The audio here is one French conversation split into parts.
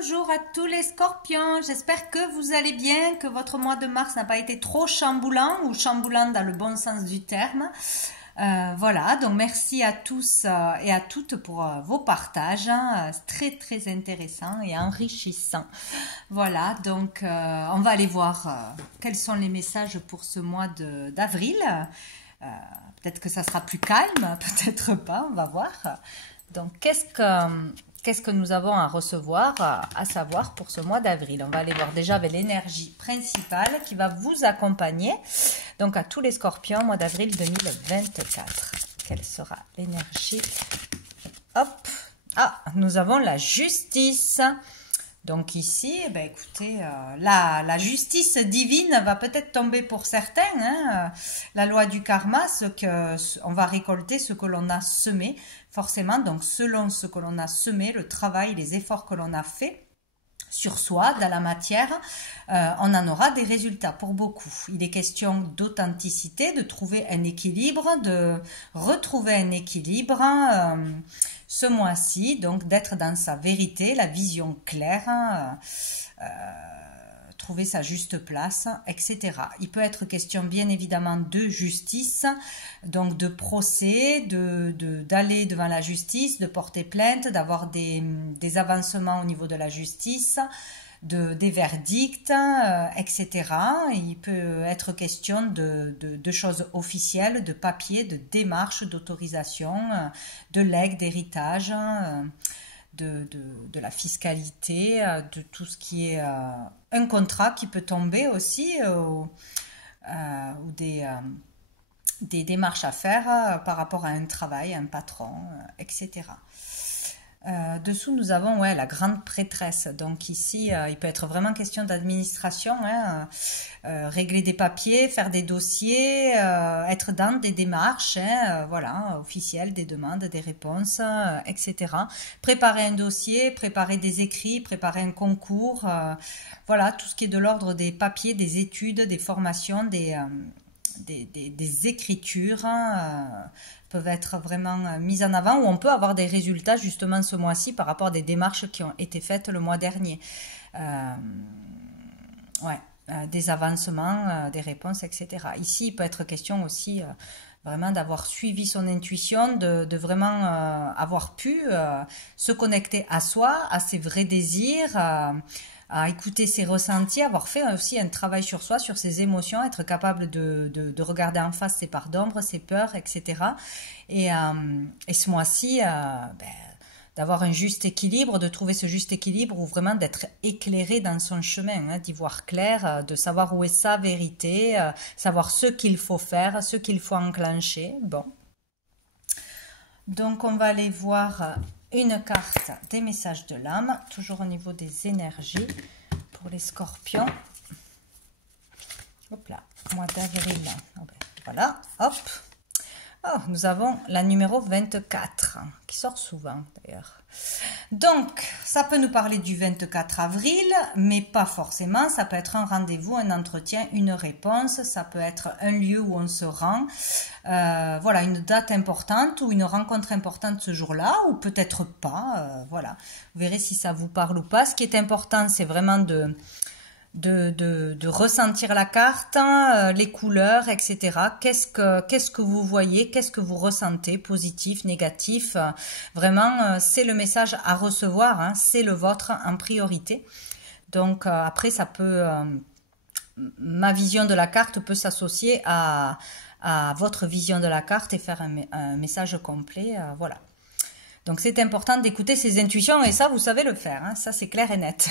Bonjour à tous les scorpions, j'espère que vous allez bien, que votre mois de mars n'a pas été trop chamboulant ou chamboulant dans le bon sens du terme. Voilà, donc merci à tous et à toutes pour vos partages, hein, très très intéressant et enrichissant. Voilà, donc on va aller voir quels sont les messages pour ce mois d'avril. Peut-être que ça sera plus calme, peut-être pas, on va voir. Donc qu'est-ce que nous avons à recevoir, à savoir pour ce mois d'avril? On va aller voir déjà avec l'énergie principale qui va vous accompagner. Donc à tous les scorpions, mois d'avril 2024. Quelle sera l'énergie? Hop. Ah, nous avons la justice. Donc ici, eh ben écoutez, la justice divine va peut-être tomber pour certains. Hein, la loi du karma, on va récolter ce que l'on a semé, forcément. Donc selon ce que l'on a semé, le travail, les efforts que l'on a fait sur soi, dans la matière, on en aura des résultats pour beaucoup. Il est question d'authenticité, de trouver un équilibre, de retrouver un équilibre ce mois-ci, donc d'être dans sa vérité, la vision claire, trouver sa juste place, etc. Il peut être question bien évidemment de justice, donc de procès, d'aller devant la justice, de porter plainte, d'avoir des avancements au niveau de la justice, des verdicts, etc. Il peut être question de choses officielles, de papiers, de démarches, d'autorisation, de legs, d'héritage, de la fiscalité, de tout ce qui est un contrat qui peut tomber aussi, ou des démarches à faire par rapport à un travail, un patron, etc. Dessous, nous avons la grande prêtresse. Donc ici, il peut être vraiment question d'administration, hein, régler des papiers, faire des dossiers, être dans des démarches, hein, voilà, officielles, des demandes, des réponses, etc. Préparer un dossier, préparer des écrits, préparer un concours, voilà, tout ce qui est de l'ordre des papiers, des études, des formations, des écritures peuvent être vraiment mises en avant, où on peut avoir des résultats justement ce mois-ci par rapport à des démarches qui ont été faites le mois dernier. Des avancements, des réponses, etc. Ici, il peut être question aussi vraiment d'avoir suivi son intuition, de vraiment avoir pu se connecter à soi, à ses vrais désirs, à écouter ses ressentis, avoir fait aussi un travail sur soi, sur ses émotions, être capable de regarder en face ses parts d'ombre, ses peurs, etc. Et ce mois-ci, d'avoir un juste équilibre, de trouver ce juste équilibre ou vraiment d'être éclairé dans son chemin, hein, d'y voir clair, de savoir où est sa vérité, savoir ce qu'il faut faire, ce qu'il faut enclencher. Bon. Donc on va aller voir une carte des messages de l'âme, toujours au niveau des énergies pour les scorpions. Hop là, mois d'avril. Voilà, hop. Oh, nous avons la numéro 24, qui sort souvent d'ailleurs. Donc, ça peut nous parler du 24 avril, mais pas forcément. Ça peut être un rendez-vous, un entretien, une réponse. Ça peut être un lieu où on se rend. Voilà, une date importante ou une rencontre importante ce jour-là, ou peut-être pas. Voilà, vous verrez si ça vous parle ou pas. Ce qui est important, c'est vraiment de ressentir la carte, les couleurs, etc. Qu'est-ce que vous voyez, qu'est-ce que vous ressentez, positif, négatif, vraiment c'est le message à recevoir, hein, c'est le vôtre en priorité. Donc après ça peut, ma vision de la carte peut s'associer à votre vision de la carte et faire un message complet, voilà. Donc c'est important d'écouter ses intuitions et ça vous savez le faire, hein, ça c'est clair et net.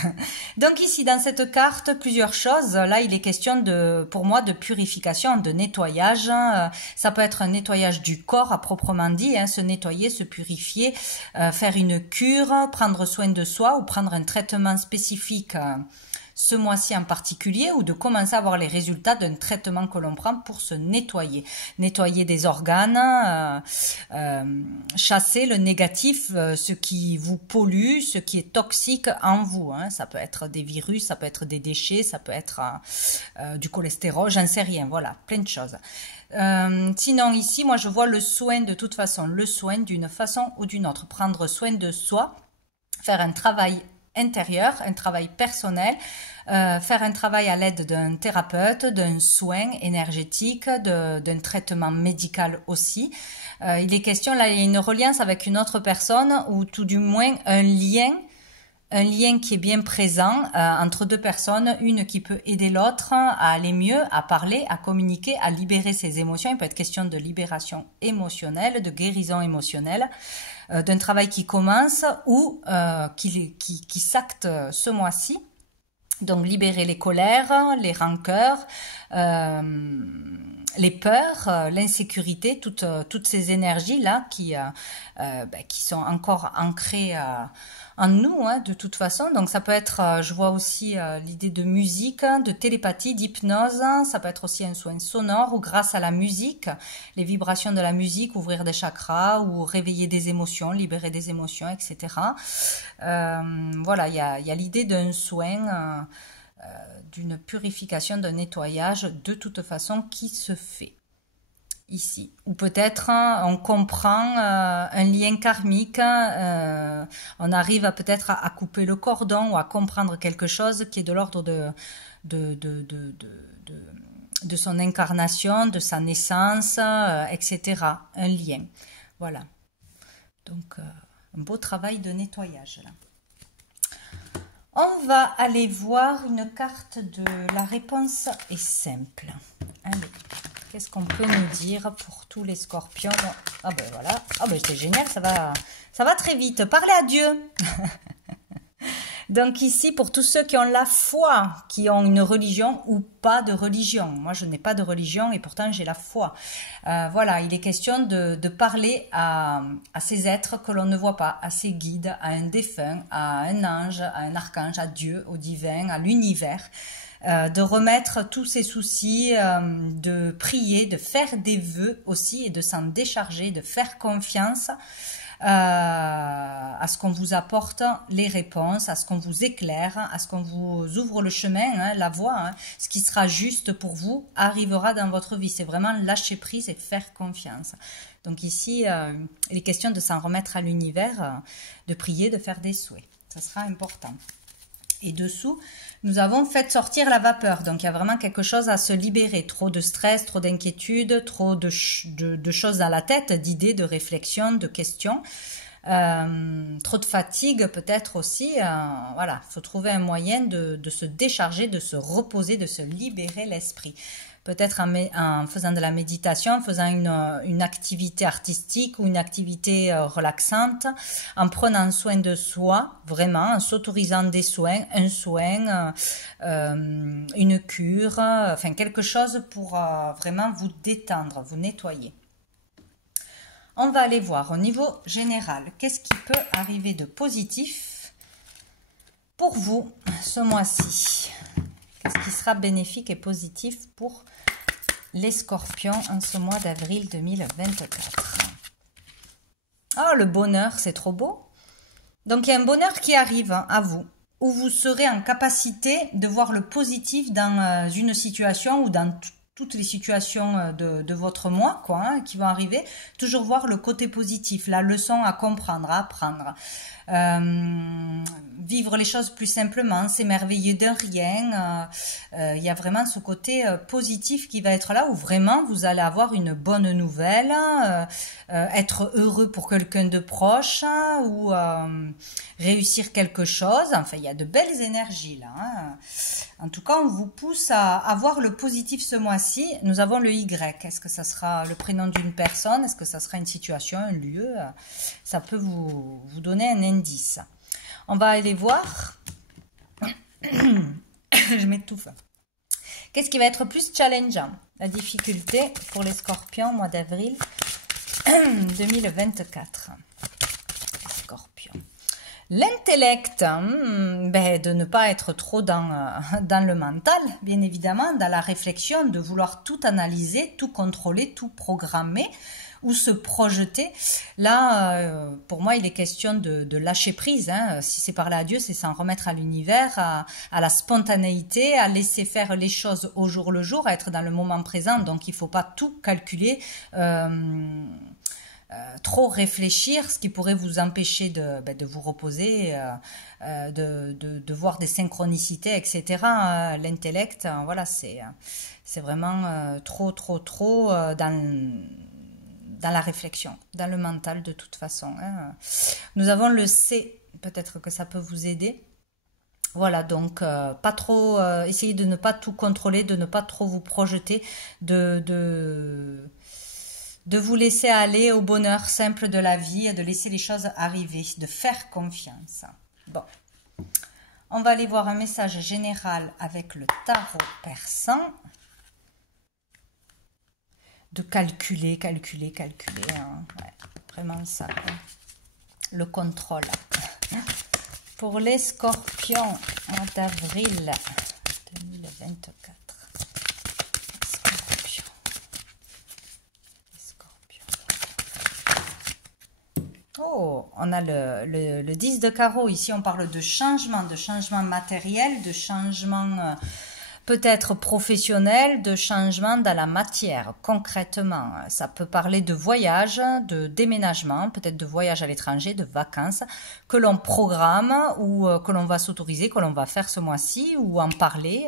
Donc ici dans cette carte plusieurs choses, là il est question pour moi de purification, de nettoyage, ça peut être un nettoyage du corps à proprement dit, hein, se nettoyer, se purifier, faire une cure, prendre soin de soi ou prendre un traitement spécifique ce mois-ci en particulier, ou de commencer à voir les résultats d'un traitement que l'on prend pour se nettoyer. Nettoyer des organes, chasser le négatif, ce qui vous pollue, ce qui est toxique en vous. Hein. Ça peut être des virus, ça peut être des déchets, ça peut être du cholestérol, j'en sais rien, voilà, plein de choses. Sinon ici, moi je vois le soin de toute façon, le soin d'une façon ou d'une autre. Prendre soin de soi, faire un travail intérieur, un travail personnel, faire un travail à l'aide d'un thérapeute, d'un soin énergétique, d'un traitement médical aussi. Il est question, là, il y a une reliance avec une autre personne ou tout du moins un lien qui est bien présent entre deux personnes, une qui peut aider l'autre à aller mieux, à parler, à communiquer, à libérer ses émotions. Il peut être question de libération émotionnelle, de guérison émotionnelle, d'un travail qui commence ou qui s'acte ce mois-ci. Donc libérer les colères, les rancœurs, les peurs, l'insécurité, toutes ces énergies-là qui sont encore ancrées en nous, hein, de toute façon. Donc ça peut être, je vois aussi l'idée de musique, de télépathie, d'hypnose. Ça peut être aussi un soin sonore ou grâce à la musique, les vibrations de la musique, ouvrir des chakras ou réveiller des émotions, libérer des émotions, etc. Voilà, il y a l'idée d'un soin, d'une purification, d'un nettoyage de toute façon qui se fait ici. Ou peut-être on comprend un lien karmique, on arrive peut-être à couper le cordon ou à comprendre quelque chose qui est de l'ordre de son incarnation, de sa naissance, etc. Un lien. Voilà. Donc, un beau travail de nettoyage là. On va aller voir une carte de la réponse est simple. Allez, qu'est-ce qu'on peut nous dire pour tous les scorpions? Ah ben voilà, ah ben c'est génial, ça va très vite. Parlez à Dieu. Donc ici, pour tous ceux qui ont la foi, qui ont une religion ou pas de religion. Moi, je n'ai pas de religion et pourtant j'ai la foi. Voilà, il est question de parler à ces êtres que l'on ne voit pas, à ces guides, à un défunt, à un ange, à un archange, à Dieu, au divin, à l'univers. De remettre tous ces soucis, de prier, de faire des vœux aussi et de s'en décharger, de faire confiance à ce qu'on vous apporte les réponses, à ce qu'on vous éclaire, à ce qu'on vous ouvre le chemin, hein, la voie, hein. Ce qui sera juste pour vous arrivera dans votre vie. C'est vraiment lâcher prise et faire confiance. Donc ici, il est question de s'en remettre à l'univers, de prier, de faire des souhaits. Ça sera important. Et dessous, nous avons fait sortir la vapeur. Donc, il y a vraiment quelque chose à se libérer. Trop de stress, trop d'inquiétude, trop de choses à la tête, d'idées, de réflexions, de questions. Trop de fatigue peut-être aussi. Voilà, il faut trouver un moyen de se décharger, de se reposer, de se libérer l'esprit. Peut-être en faisant de la méditation, en faisant une activité artistique ou une activité relaxante, en prenant soin de soi, vraiment, en s'autorisant des soins, un soin, une cure, enfin quelque chose pour vraiment vous détendre, vous nettoyer. On va aller voir au niveau général, qu'est-ce qui peut arriver de positif pour vous ce mois-ci? Qu'est-ce qui sera bénéfique et positif pour les scorpions en ce mois d'avril 2024? Oh, le bonheur, c'est trop beau. Donc, il y a un bonheur qui arrive à vous, où vous serez en capacité de voir le positif dans une situation ou dans toutes les situations de votre mois, quoi, hein, qui vont arriver. Toujours voir le côté positif, la leçon à comprendre, à apprendre. Vivre les choses plus simplement, s'émerveiller de rien. Il y a vraiment ce côté positif qui va être là où vraiment vous allez avoir une bonne nouvelle, être heureux pour quelqu'un de proche ou réussir quelque chose. Enfin, il y a de belles énergies là. Hein. En tout cas, on vous pousse à voir le positif ce mois-ci. Nous avons le Y. Est-ce que ça sera le prénom d'une personne? Est-ce que ça sera une situation, un lieu? Ça peut vous donner un indice. On va aller voir. Je m'étouffe. Qu'est-ce qui va être plus challengeant? La difficulté pour les scorpions au mois d'avril 2024. Scorpion. L'intellect, de ne pas être trop dans le mental, bien évidemment, dans la réflexion, de vouloir tout analyser, tout contrôler, tout programmer ou se projeter. Là, pour moi, il est question de lâcher prise. Hein. Si c'est parler à Dieu, c'est s'en remettre à l'univers, à la spontanéité, à laisser faire les choses au jour le jour, à être dans le moment présent. Donc, il ne faut pas tout calculer. trop réfléchir, ce qui pourrait vous empêcher de vous reposer, de voir des synchronicités, etc. L'intellect, voilà, c'est vraiment trop dans la réflexion, dans le mental de toute façon. Hein. Nous avons le C, peut-être que ça peut vous aider. Voilà, donc pas trop, essayez de ne pas tout contrôler, de ne pas trop vous projeter, de vous laisser aller au bonheur simple de la vie, de laisser les choses arriver, de faire confiance. Bon, on va aller voir un message général avec le tarot persan. De calculer, hein. Ouais, vraiment ça, hein. Le contrôle. Pour les scorpions, mois d'avril 2024. Oh, on a le 10 de carreau. Ici, on parle de changement matériel, de changement peut-être professionnel, de changement dans la matière. Concrètement, ça peut parler de voyage, de déménagement, peut-être de voyage à l'étranger, de vacances, que l'on programme ou que l'on va s'autoriser, que l'on va faire ce mois-ci ou en parler.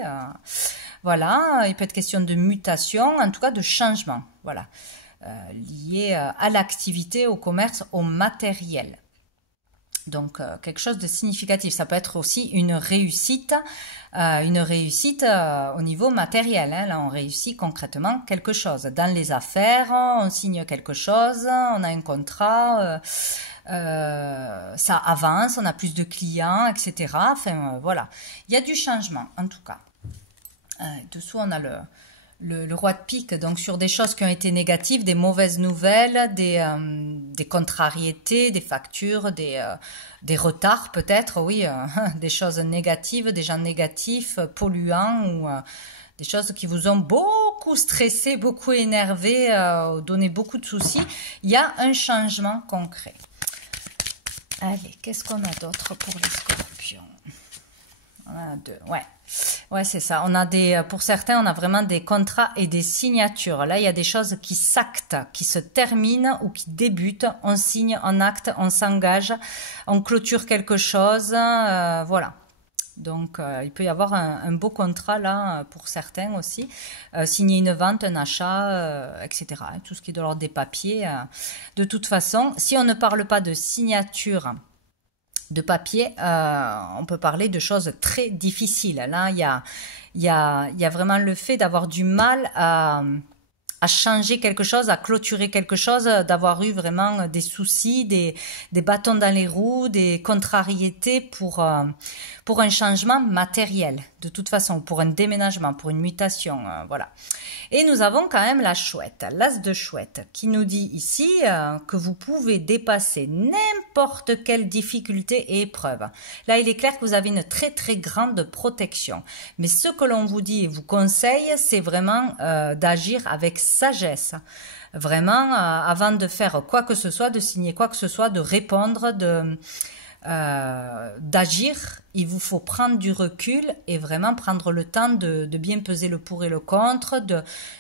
Voilà, il peut être question de mutation, en tout cas de changement. Voilà. Lié à l'activité, au commerce, au matériel. Donc, quelque chose de significatif. Ça peut être aussi une réussite au niveau matériel. Hein. Là, on réussit concrètement quelque chose. Dans les affaires, on signe quelque chose, on a un contrat, ça avance, on a plus de clients, etc. Enfin, voilà. Il y a du changement, en tout cas. Dessous, on a le roi de pique, donc sur des choses qui ont été négatives, des mauvaises nouvelles, des contrariétés, des factures, des retards peut-être, oui, des choses négatives, des gens négatifs, polluants ou des choses qui vous ont beaucoup stressé, beaucoup énervé, donné beaucoup de soucis. Il y a un changement concret. Allez, qu'est-ce qu'on a d'autre pour les scorpions? On a deux, ouais. Ouais, c'est ça. On a pour certains, on a vraiment des contrats et des signatures. Là, il y a des choses qui s'actent, qui se terminent ou qui débutent. On signe, on acte, on s'engage, on clôture quelque chose. Voilà. Donc, il peut y avoir un beau contrat là pour certains aussi. Signer une vente, un achat, etc. Tout ce qui est de l'ordre des papiers. De toute façon, si on ne parle pas de signature de papier, on peut parler de choses très difficiles. Là, il y a vraiment le fait d'avoir du mal à changer quelque chose, à clôturer quelque chose, d'avoir eu vraiment des soucis, des bâtons dans les roues, des contrariétés pour un changement matériel, de toute façon, pour un déménagement, pour une mutation, voilà. Et nous avons quand même la chouette, l'as de chouette, qui nous dit ici que vous pouvez dépasser n'importe quelle difficulté et épreuve. Là, il est clair que vous avez une très très grande protection. Mais ce que l'on vous dit et vous conseille, c'est vraiment d'agir avec sagesse. Vraiment, avant de faire quoi que ce soit, de signer quoi que ce soit, de répondre, d'agir, il vous faut prendre du recul et vraiment prendre le temps de bien peser le pour et le contre,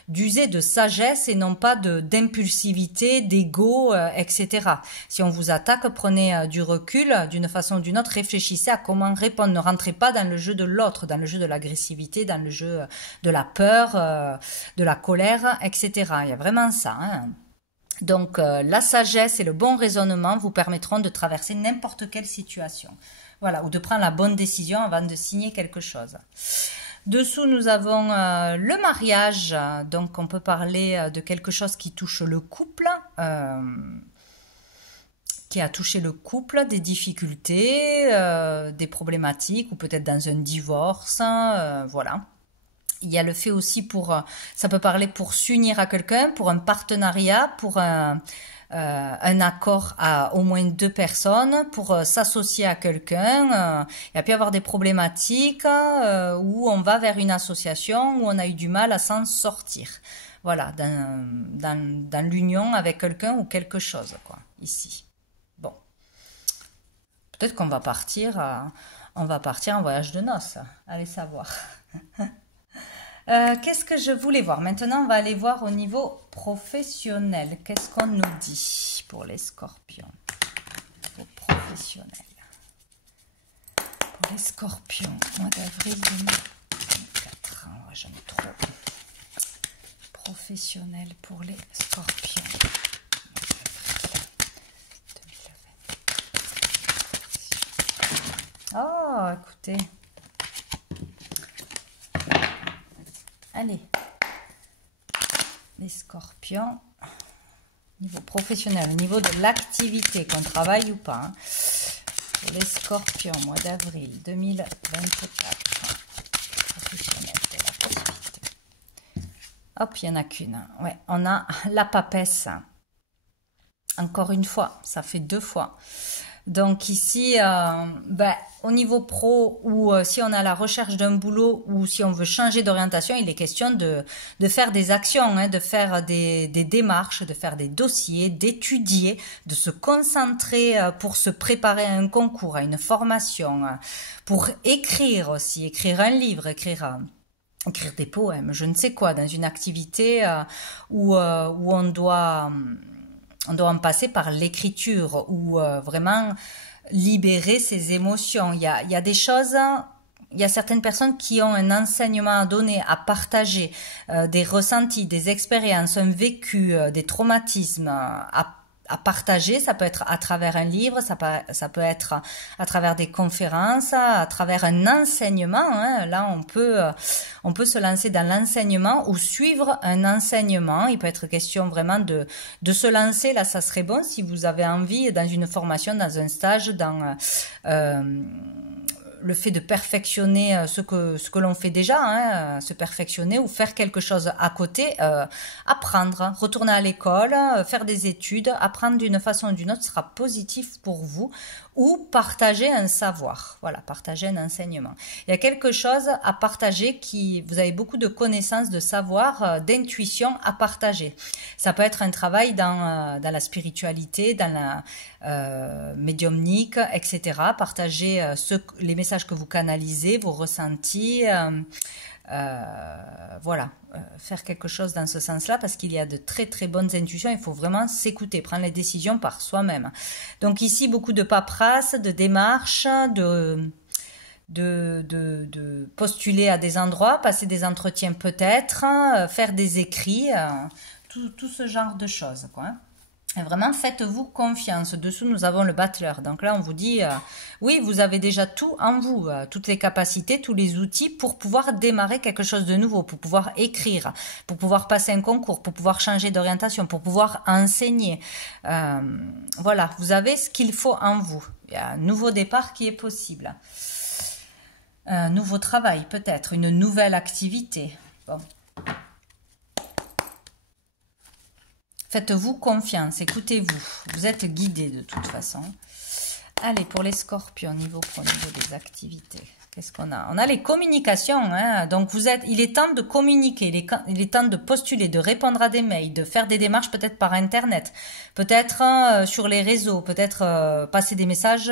d'user de sagesse et non pas d'impulsivité, d'ego, etc. Si on vous attaque, prenez du recul d'une façon ou d'une autre, réfléchissez à comment répondre, ne rentrez pas dans le jeu de l'autre, dans le jeu de l'agressivité, dans le jeu de la peur, de la colère, etc. Il y a vraiment ça, hein. Donc, la sagesse et le bon raisonnement vous permettront de traverser n'importe quelle situation. Voilà, ou de prendre la bonne décision avant de signer quelque chose. Dessous, nous avons le mariage. Donc, on peut parler de quelque chose qui touche le couple, qui a touché le couple, des difficultés, des problématiques, ou peut-être dans un divorce, voilà. Il y a le fait aussi ça peut parler pour s'unir à quelqu'un, pour un partenariat, pour un accord à au moins 2 personnes, pour s'associer à quelqu'un. Il y a pu y avoir des problématiques où on va vers une association, où on a eu du mal à s'en sortir. Voilà, dans l'union avec quelqu'un ou quelque chose, quoi, ici. Bon. Peut-être qu'on va partir en voyage de noces. Allez savoir. Qu'est-ce que je voulais voir? Maintenant, on va aller voir au niveau professionnel. Qu'est-ce qu'on nous dit pour les scorpions? Au professionnel. Pour les scorpions, mois d'avril 2024. Oh, j'en ai trop. Professionnel pour les scorpions. Oh, écoutez. Allez. Les scorpions. Niveau professionnel, au niveau de l'activité, qu'on travaille ou pas. Hein. Pour les scorpions, mois d'avril 2024. Professionnel de l'activité. Hop, il n'y en a qu'une. Ouais, on a la papesse. Encore une fois, ça fait 2 fois. Donc ici, au niveau pro, ou si on a la recherche d'un boulot, ou si on veut changer d'orientation, il est question de faire des actions, hein, de faire des démarches, de faire des dossiers, d'étudier, de se concentrer pour se préparer à un concours, à une formation, pour écrire aussi, écrire un livre, écrire des poèmes, je ne sais quoi, dans une activité où on doit en passer par l'écriture ou vraiment libérer ses émotions. Il y a des choses, il y a certaines personnes qui ont un enseignement à donner, à partager, des ressentis, des expériences, un vécu, des traumatismes à partager. Ça peut être à travers un livre, ça peut être à travers des conférences, à travers un enseignement. Hein. Là, on peut se lancer dans l'enseignement ou suivre un enseignement. Il peut être question vraiment de se lancer. Là, ça serait bon si vous avez envie dans une formation, dans un stage, dans le fait de perfectionner ce que l'on fait déjà, hein, se perfectionner ou faire quelque chose à côté, apprendre, retourner à l'école, faire des études, apprendre d'une façon ou d'une autre sera positif pour vous, ou partager un savoir, voilà, partager un enseignement. Il y a quelque chose à partager vous avez beaucoup de connaissances, de savoir, d'intuition à partager. Ça peut être un travail dans la spiritualité, dans la médiumnique, etc. Partager les messages que vous canalisez, vos ressentis, voilà, faire quelque chose dans ce sens-là parce qu'il y a de très très bonnes intuitions. Il faut vraiment s'écouter, prendre les décisions par soi-même. Donc ici, beaucoup de paperasse, de démarches, de postuler à des endroits, passer des entretiens peut-être, faire des écrits, tout ce genre de choses, quoi. Hein. Et vraiment, faites-vous confiance. Dessous, nous avons le battleur. Donc là, on vous dit, oui, vous avez déjà tout en vous, toutes les capacités, tous les outils pour pouvoir démarrer quelque chose de nouveau, pour pouvoir écrire, pour pouvoir passer un concours, pour pouvoir changer d'orientation, pour pouvoir enseigner. Voilà, vous avez ce qu'il faut en vous. Il y a un nouveau départ qui est possible. Un nouveau travail, peut-être, une nouvelle activité. Bon. Faites-vous confiance, écoutez-vous. Vous êtes guidés de toute façon. Allez, pour les scorpions, niveau des activités. Qu'est-ce qu'on a? On a les communications. Hein. Donc, il est temps de communiquer, il est temps de postuler, de répondre à des mails, de faire des démarches peut-être par Internet, peut-être sur les réseaux, peut-être passer des messages,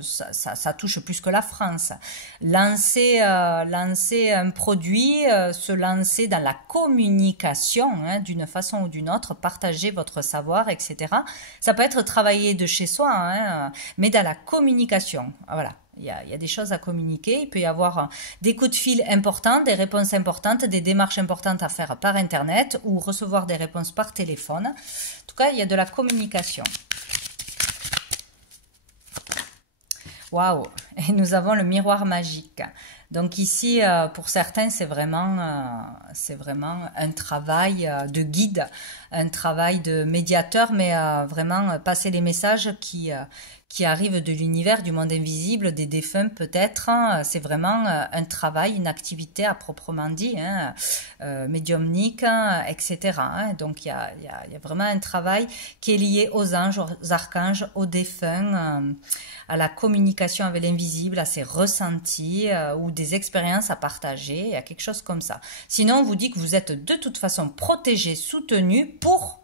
ça touche plus que la France. Lancer un produit, se lancer dans la communication hein, d'une façon ou d'une autre, partager votre savoir, etc. Ça peut être travailler de chez soi, hein, mais dans la communication. Voilà. Il y a des choses à communiquer, il peut y avoir des coups de fil importants, des réponses importantes, des démarches importantes à faire par Internet ou recevoir des réponses par téléphone. En tout cas, il y a de la communication. Waouh! Et nous avons le miroir magique. Donc ici, pour certains, c'est vraiment un travail de guide, un travail de médiateur, mais vraiment passer les messages qui arrivent de l'univers, du monde invisible, des défunts peut-être. C'est vraiment un travail, une activité à proprement dit, hein, médiumnique, etc. Hein. Donc il y a vraiment un travail qui est lié aux anges, aux archanges, aux défunts, à la communication avec l'invisible, à ses ressentis ou des expériences à partager, il y a quelque chose comme ça. Sinon, on vous dit que vous êtes de toute façon protégé, soutenu pour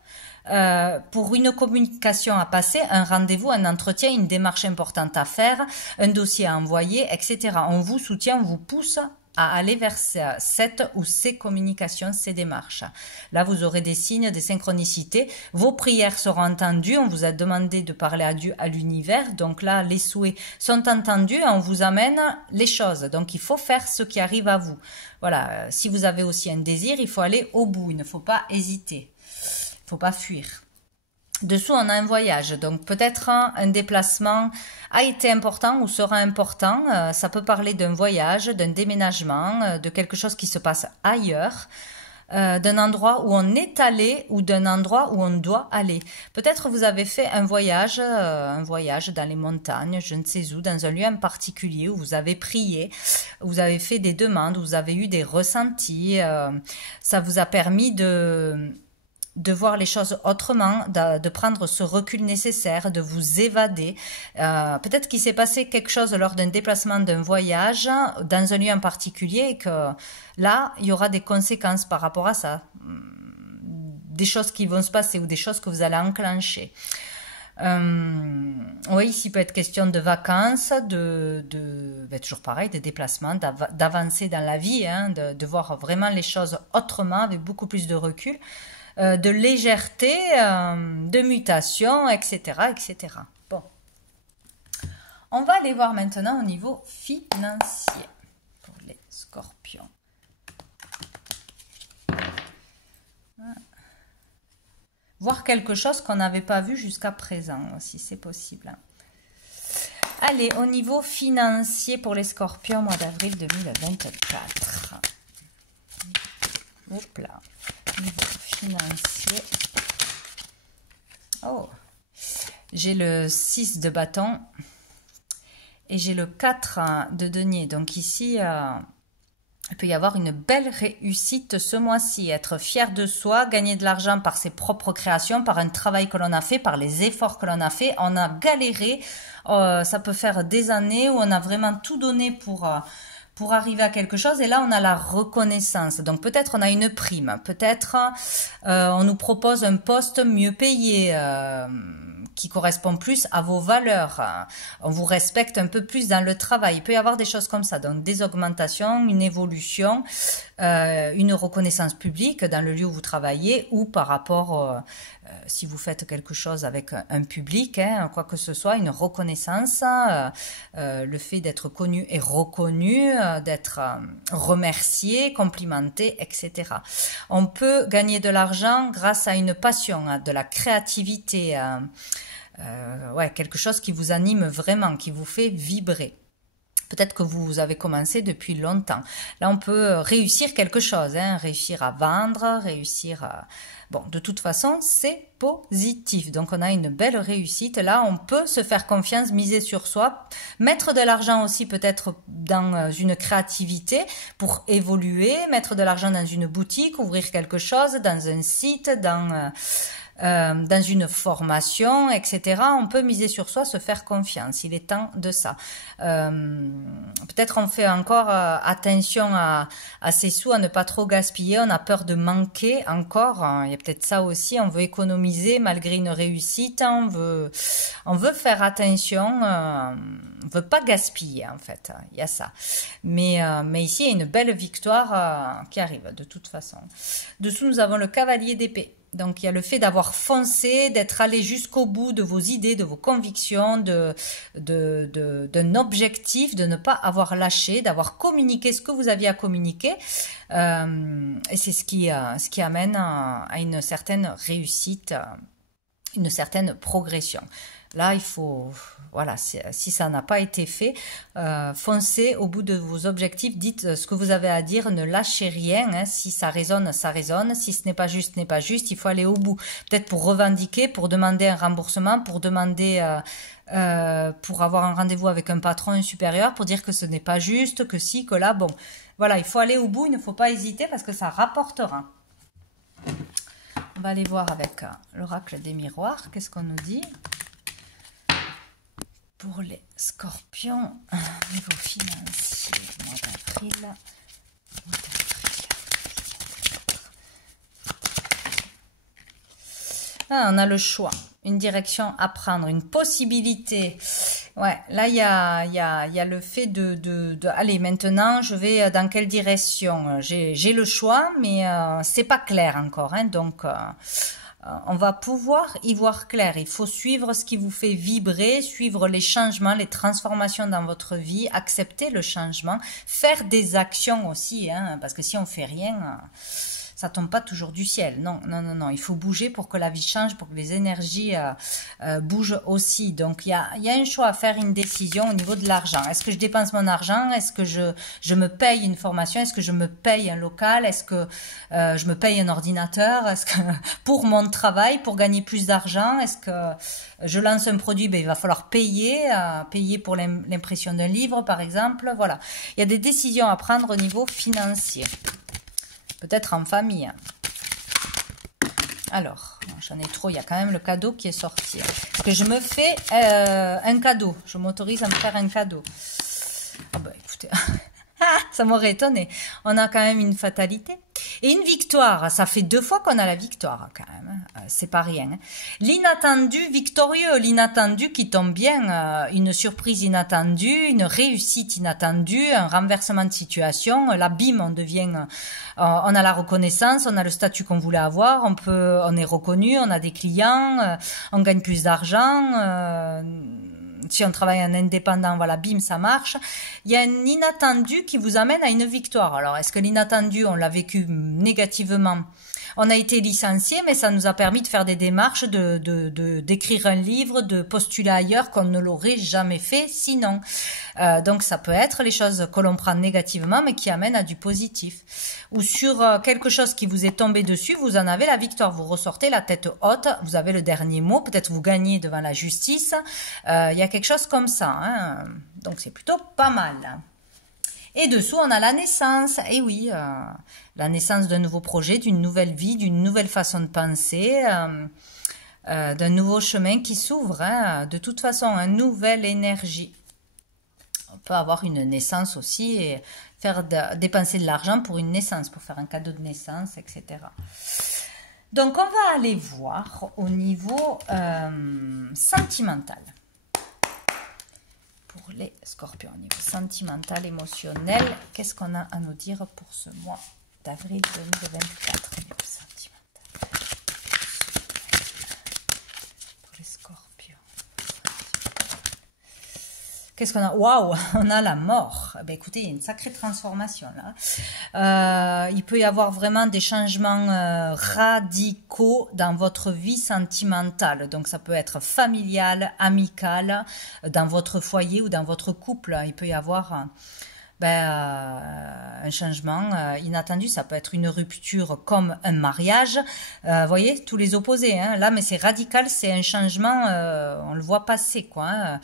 une communication à passer, un rendez-vous, un entretien, une démarche importante à faire, un dossier à envoyer, etc. On vous soutient, on vous pousse à aller vers cette ou ces communications, ces démarches. Là, vous aurez des signes, des synchronicités. Vos prières seront entendues. On vous a demandé de parler à Dieu, à l'univers. Donc là, les souhaits sont entendus et on vous amène les choses. Donc, il faut faire ce qui arrive à vous. Voilà. Si vous avez aussi un désir, il faut aller au bout. Il ne faut pas hésiter. Il ne faut pas fuir. Dessous, on a un voyage, donc peut-être un déplacement a été important ou sera important. Ça peut parler d'un voyage, d'un déménagement, de quelque chose qui se passe ailleurs, d'un endroit où on est allé ou d'un endroit où on doit aller. Peut-être vous avez fait un voyage dans les montagnes, je ne sais où, dans un lieu en particulier où vous avez prié, où vous avez fait des demandes, où vous avez eu des ressentis. Ça vous a permis de voir les choses autrement, de prendre ce recul nécessaire, de vous évader. Peut-être qu'il s'est passé quelque chose lors d'un déplacement, d'un voyage, dans un lieu en particulier, et que là, il y aura des conséquences par rapport à ça. Des choses qui vont se passer ou des choses que vous allez enclencher. Oui, ici peut être question de vacances, toujours pareil, de déplacements, d'avancer dans la vie, hein, de voir vraiment les choses autrement, avec beaucoup plus de recul. De légèreté, de mutation, etc., etc. Bon. On va aller voir maintenant au niveau financier pour les scorpions. Voir quelque chose qu'on n'avait pas vu jusqu'à présent, si c'est possible. Allez, au niveau financier pour les scorpions, mois d'avril 2024. Hop là. Niveau financier. Oh, j'ai le 6 de bâton et j'ai le 4 de denier. Donc ici, il peut y avoir une belle réussite ce mois-ci. Être fier de soi, gagner de l'argent par ses propres créations, par un travail que l'on a fait, par les efforts que l'on a fait. On a galéré. Ça peut faire des années où on a vraiment tout donné pour arriver à quelque chose, et là on a la reconnaissance. Donc peut-être on a une prime, peut-être on nous propose un poste mieux payé, qui correspond plus à vos valeurs. On vous respecte un peu plus dans le travail. Il peut y avoir des choses comme ça, donc des augmentations, une évolution, une reconnaissance publique dans le lieu où vous travaillez, ou par rapport, si vous faites quelque chose avec un public, hein, quoi que ce soit, une reconnaissance, le fait d'être connu et reconnu, d'être remercié, complimenté, etc. On peut gagner de l'argent grâce à une passion, de la créativité, quelque chose qui vous anime vraiment, qui vous fait vibrer. Peut-être que vous avez commencé depuis longtemps. Là, on peut réussir quelque chose, hein, réussir à vendre, réussir à... Bon, de toute façon, c'est positif. Donc, on a une belle réussite. Là, on peut se faire confiance, miser sur soi, mettre de l'argent aussi peut-être dans une créativité pour évoluer, mettre de l'argent dans une boutique, ouvrir quelque chose, dans un site, dans une formation, etc. On peut miser sur soi, se faire confiance. Il est temps de ça. Peut-être on fait encore attention à ses sous, à ne pas trop gaspiller. On a peur de manquer encore. Il y a peut-être ça aussi. On veut économiser malgré une réussite. On veut faire attention. On veut pas gaspiller en fait. Il y a ça. Mais ici, il y a une belle victoire qui arrive de toute façon. Dessous, nous avons le cavalier d'épée. Donc, il y a le fait d'avoir foncé, d'être allé jusqu'au bout de vos idées, de vos convictions, d'un objectif, de ne pas avoir lâché, d'avoir communiqué ce que vous aviez à communiquer. Et c'est ce qui amène à une certaine réussite, une certaine progression. Là, il faut, voilà, si ça n'a pas été fait, foncez au bout de vos objectifs, dites ce que vous avez à dire, ne lâchez rien, hein. Si ça résonne, ça résonne, si ce n'est pas juste, ce n'est pas juste, il faut aller au bout. Peut-être pour revendiquer, pour demander un remboursement, pour demander, pour avoir un rendez-vous avec un patron, un supérieur, pour dire que ce n'est pas juste, que si, que là, bon. Voilà, il faut aller au bout, il ne faut pas hésiter parce que ça rapportera. On va aller voir avec l'oracle des miroirs, qu'est-ce qu'on nous dit ? Pour les scorpions, niveau financier, mois d'avril. On a le choix, une direction à prendre, une possibilité Ouais, là, il y a le fait allez, maintenant, je vais dans quelle direction? J'ai le choix, mais c'est pas clair encore, hein, donc on va pouvoir y voir clair. Il faut suivre ce qui vous fait vibrer, suivre les changements, les transformations dans votre vie, accepter le changement, faire des actions aussi, hein, parce que si on fait rien, ça tombe pas toujours du ciel. Non, non, non, non. Il faut bouger pour que la vie change, pour que les énergies bougent aussi. Donc, il y a un choix à faire, une décision au niveau de l'argent. Est-ce que je dépense mon argent? Est-ce que je me paye une formation? Est-ce que je me paye un local? Est-ce que je me paye un ordinateur? Est-ce que pour mon travail, pour gagner plus d'argent? Est-ce que je lance un produit? Ben, il va falloir payer pour l'impression d'un livre, par exemple. Voilà. Il y a des décisions à prendre au niveau financier. Peut-être en famille. Alors, j'en ai trop, il y a quand même le cadeau qui est sorti. Parce que je me fais un cadeau. Je m'autorise à me faire un cadeau. Ah bah écoutez, ça m'aurait étonné. On a quand même une fatalité. Et une victoire, ça fait 2 fois qu'on a la victoire quand même. C'est pas rien. L'inattendu victorieux, l'inattendu qui tombe bien, une surprise inattendue, une réussite inattendue, un renversement de situation. Là, bim, on a la reconnaissance, on a le statut qu'on voulait avoir, on est reconnu, on a des clients, on gagne plus d'argent. Si on travaille en indépendant, voilà, bim, ça marche. Il y a un inattendu qui vous amène à une victoire. Alors, est-ce que l'inattendu, on l'a vécu négativement? On a été licencié, mais ça nous a permis de faire des démarches, d'écrire un livre, de postuler ailleurs qu'on ne l'aurait jamais fait sinon. Donc ça peut être les choses que l'on prend négativement, mais qui amènent à du positif. Ou sur quelque chose qui vous est tombé dessus, vous en avez la victoire. Vous ressortez la tête haute, vous avez le dernier mot, peut-être vous gagnez devant la justice. Il y a quelque chose comme ça, hein. Donc c'est plutôt pas mal. Et dessous, on a la naissance. Et oui, la naissance d'un nouveau projet, d'une nouvelle vie, d'une nouvelle façon de penser, d'un nouveau chemin qui s'ouvre. Hein. De toute façon, une nouvelle énergie. On peut avoir une naissance aussi et faire dépenser de l'argent pour une naissance, pour faire un cadeau de naissance, etc. Donc, on va aller voir au niveau sentimental. Pour les scorpions, au niveau sentimental, émotionnel, qu'est-ce qu'on a à nous dire pour ce mois d'avril 2024 au niveau sentimental? Pour les scorpions. Qu'est-ce qu'on a? Waouh, on a la mort. Ben écoutez, il y a une sacrée transformation là. Il peut y avoir vraiment des changements radicaux dans votre vie sentimentale. Donc ça peut être familial, amical, dans votre foyer ou dans votre couple. Il peut y avoir un changement inattendu. Ça peut être une rupture comme un mariage. Voyez, tous les opposés. Hein. Là, mais c'est radical, c'est un changement, on le voit passer, quoi. Hein.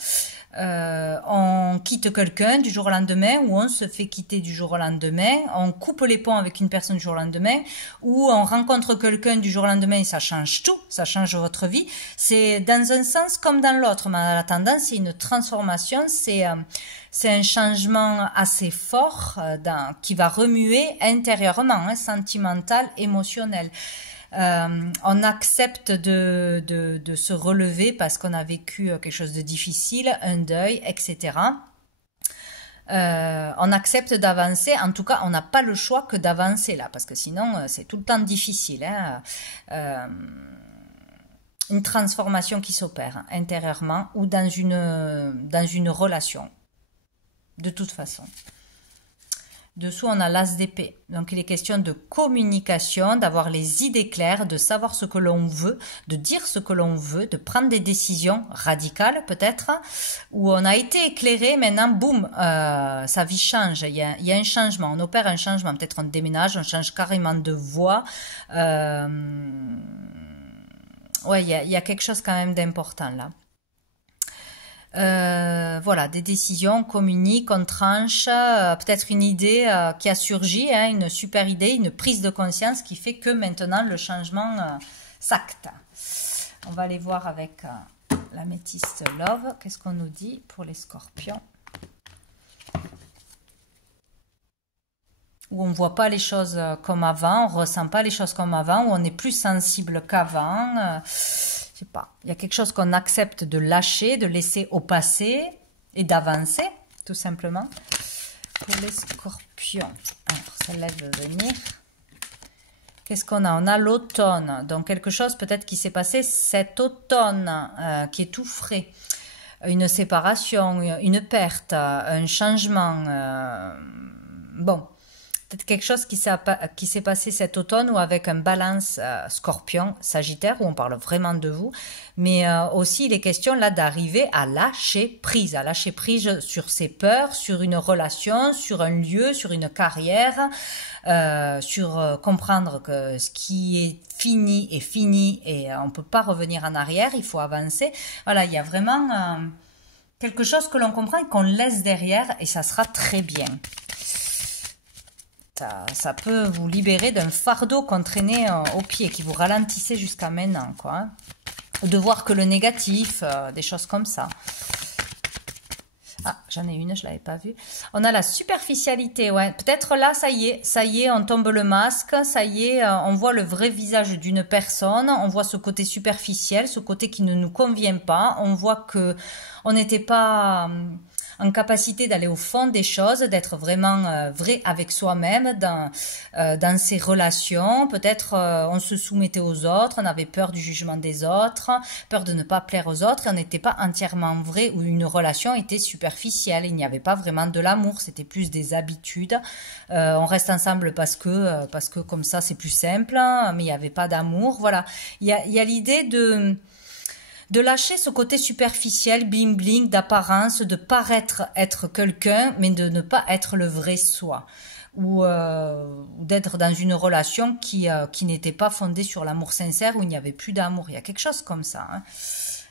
On quitte quelqu'un du jour au lendemain, ou on se fait quitter du jour au lendemain, on coupe les ponts avec une personne du jour au lendemain, ou on rencontre quelqu'un du jour au lendemain et ça change tout, ça change votre vie. C'est dans un sens comme dans l'autre, mais la tendance, c'est une transformation, c'est un changement assez fort qui va remuer intérieurement, hein, sentimental, émotionnel. On accepte de se relever parce qu'on a vécu quelque chose de difficile, un deuil, etc. On accepte d'avancer. En tout cas, on n'a pas le choix que d'avancer là, parce que sinon, c'est tout le temps difficile. Hein. Une transformation qui s'opère intérieurement ou dans une relation. De toute façon. Dessous, on a l'as d'épée. Donc, il est question de communication, d'avoir les idées claires, de savoir ce que l'on veut, de dire ce que l'on veut, de prendre des décisions radicales peut-être, où on a été éclairé, maintenant, boum, sa vie change. Il y a un changement, on opère un changement. Peut-être on déménage, on change carrément de voie. Ouais, il y a quelque chose quand même d'important là. Voilà, des décisions, on communique, on tranche, peut-être une idée qui a surgi, hein, une super idée, une prise de conscience qui fait que maintenant le changement s'acte. On va aller voir avec l'améthyste Love, qu'est-ce qu'on nous dit pour les scorpions? Où on ne voit pas les choses comme avant, on ne ressent pas les choses comme avant, où on est plus sensible qu'avant. Je sais pas, il y a quelque chose qu'on accepte de lâcher, de laisser au passé. et d'avancer, tout simplement. Pour les scorpions, alors celle-là veut venir. Qu'est-ce qu'on a? On a l'automne, donc quelque chose peut-être qui s'est passé cet automne, qui est tout frais. Une séparation, une perte, un changement. Bon, peut-être quelque chose qui s'est passé cet automne ou avec un balance scorpion, sagittaire, où on parle vraiment de vous. Mais aussi, il est question là d'arriver à lâcher prise sur ses peurs, sur une relation, sur un lieu, sur une carrière, sur comprendre que ce qui est fini et on ne peut pas revenir en arrière, il faut avancer. Voilà, il y a vraiment quelque chose que l'on comprend et qu'on laisse derrière et ça sera très bien. Ça peut vous libérer d'un fardeau qu'on traînait au pied, qui vous ralentissait jusqu'à maintenant, quoi. Hein. De voir que le négatif, des choses comme ça. Ah, j'en ai une, je l'avais pas vue. On a la superficialité, ouais. Peut-être là, ça y est, on tombe le masque, ça y est, on voit le vrai visage d'une personne, on voit ce côté superficiel, ce côté qui ne nous convient pas, on voit que on n'était pas en capacité d'aller au fond des choses, d'être vraiment vrai avec soi-même dans ses relations. Peut-être on se soumettait aux autres, on avait peur du jugement des autres, peur de ne pas plaire aux autres, et on n'était pas entièrement vrai, ou une relation était superficielle, il n'y avait pas vraiment de l'amour, c'était plus des habitudes. On reste ensemble parce que comme ça c'est plus simple, mais il n'y avait pas d'amour. Voilà, il y a l'idée de lâcher ce côté superficiel, bling bling, d'apparence, de paraître être quelqu'un, mais de ne pas être le vrai soi. Ou d'être dans une relation qui n'était pas fondée sur l'amour sincère, où il n'y avait plus d'amour. Il y a quelque chose comme ça. Hein.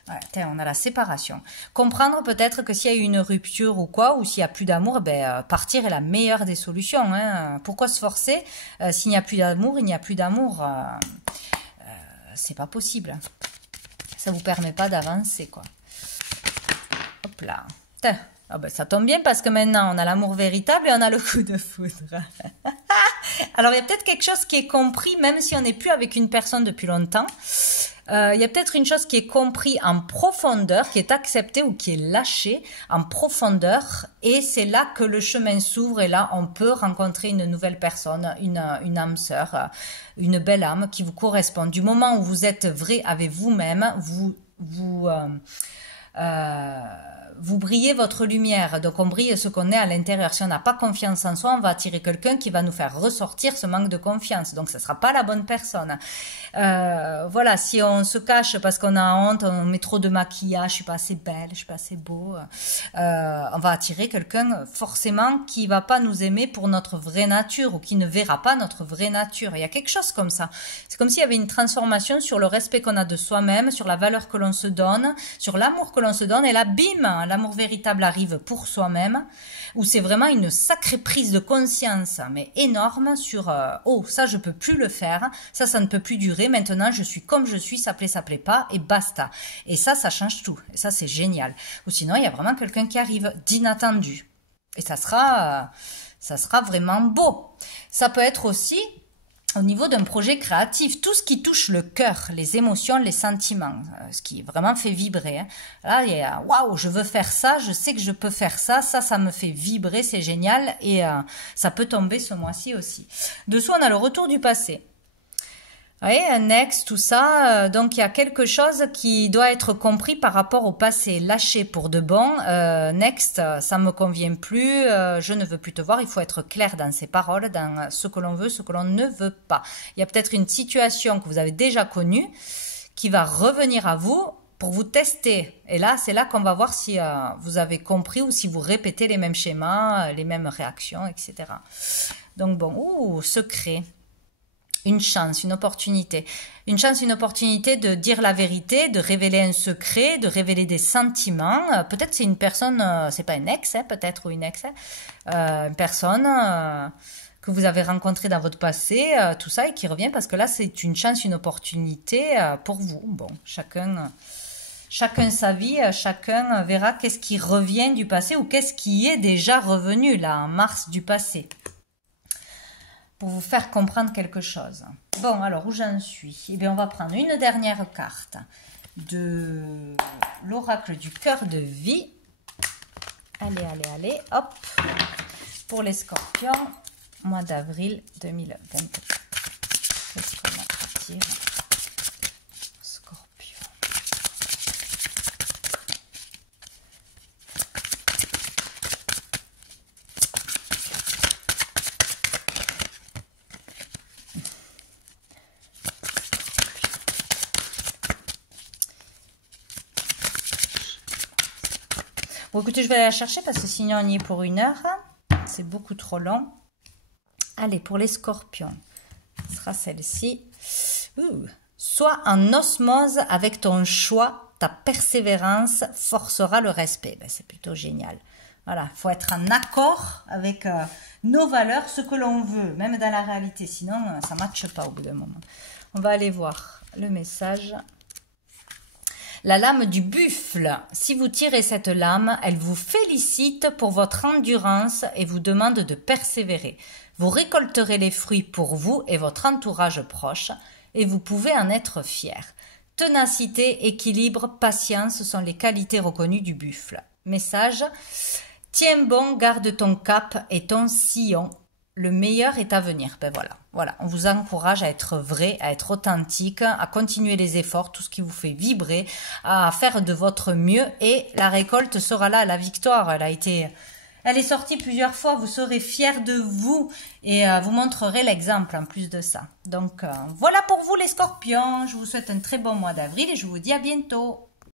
Ouais, on a la séparation. Comprendre peut-être que s'il y a eu une rupture ou quoi, ou s'il n'y a plus d'amour, partir est la meilleure des solutions. Hein. Pourquoi se forcer? S'il n'y a plus d'amour, il n'y a plus d'amour. C'est pas possible. Ça vous permet pas d'avancer, quoi. Hop là. Ah ben, ça tombe bien parce que maintenant, on a l'amour véritable et on a le coup de foudre. Alors, il y a peut-être quelque chose qui est compris, même si on n'est plus avec une personne depuis longtemps. Il y a peut-être une chose qui est comprise en profondeur, qui est acceptée ou qui est lâchée en profondeur. Et c'est là que le chemin s'ouvre et là, on peut rencontrer une nouvelle personne, une âme sœur, une belle âme qui vous correspond. Du moment où vous êtes vrai avec vous-même, vous brillez votre lumière, donc on brille ce qu'on est à l'intérieur. Si on n'a pas confiance en soi, on va attirer quelqu'un qui va nous faire ressortir ce manque de confiance, donc ce ne sera pas la bonne personne. Voilà, si on se cache parce qu'on a honte, on met trop de maquillage, je suis pas assez belle, je suis pas assez beau, on va attirer quelqu'un forcément qui va pas nous aimer pour notre vraie nature ou qui ne verra pas notre vraie nature. Il y a quelque chose comme ça. C'est comme s'il y avait une transformation sur le respect qu'on a de soi-même, sur la valeur que l'on se donne, sur l'amour que l'on se donne, et là, bim, l'amour véritable arrive pour soi-même, où c'est vraiment une sacrée prise de conscience, mais énorme, sur oh, ça je peux plus le faire, ça ne peut plus durer, maintenant je suis comme je suis, ça plaît pas, et basta. Et ça change tout, et ça c'est génial. Ou sinon, il y a vraiment quelqu'un qui arrive d'inattendu, et ça sera vraiment beau. Ça peut être aussi au niveau d'un projet créatif, tout ce qui touche le cœur, les émotions, les sentiments, ce qui vraiment fait vibrer. Hein. Là, il y a waouh, je veux faire ça, je sais que je peux faire ça, ça me fait vibrer, c'est génial, et ça peut tomber ce mois-ci aussi. Dessous, on a le retour du passé. Vous voyez, next, tout ça, donc il y a quelque chose qui doit être compris par rapport au passé, lâché pour de bon. Next, ça me convient plus, je ne veux plus te voir. Il faut être clair dans ses paroles, dans ce que l'on veut, ce que l'on ne veut pas. Il y a peut-être une situation que vous avez déjà connue qui va revenir à vous pour vous tester. Et là, c'est là qu'on va voir si vous avez compris ou si vous répétez les mêmes schémas, les mêmes réactions, etc. Donc bon, secret. Une chance, une opportunité. Une chance, une opportunité de dire la vérité, de révéler un secret, de révéler des sentiments. Peut-être c'est une personne, c'est pas un ex, hein, peut-être, ou une ex, une personne que vous avez rencontrée dans votre passé, tout ça, et qui revient parce que là, c'est une chance, une opportunité pour vous. Bon, chacun sa vie, chacun verra qu'est-ce qui revient du passé ou qu'est-ce qui est déjà revenu, là, en mars du passé. Pour vous faire comprendre quelque chose. Bon, alors, où j'en suis? Eh bien, on va prendre une dernière carte de l'oracle du cœur de vie. Allez, allez, allez, hop. Pour les scorpions, mois d'avril 2024. Qu'est-ce qu'on attire? Scorpion. Bon, écoutez, je vais aller la chercher parce que sinon on y est pour 1 heure. C'est beaucoup trop long. Allez, pour les scorpions, ce sera celle-ci. Sois en osmose avec ton choix, ta persévérance forcera le respect. Ben, c'est plutôt génial. Voilà, il faut être en accord avec nos valeurs, ce que l'on veut, même dans la réalité. Sinon, ça ne matche pas au bout d'un moment. On va aller voir le message. La lame du buffle. Si vous tirez cette lame, elle vous félicite pour votre endurance et vous demande de persévérer. Vous récolterez les fruits pour vous et votre entourage proche et vous pouvez en être fier. Ténacité, équilibre, patience sont les qualités reconnues du buffle. Message. Tiens bon, garde ton cap et ton sillon. Le meilleur est à venir. Ben voilà, on vous encourage à être vrai, à être authentique, à continuer les efforts, tout ce qui vous fait vibrer, à faire de votre mieux et la récolte sera là, la victoire, elle est sortie plusieurs fois, vous serez fiers de vous et vous montrerez l'exemple en plus de ça. Donc voilà pour vous les scorpions, je vous souhaite un très bon mois d'avril et je vous dis à bientôt.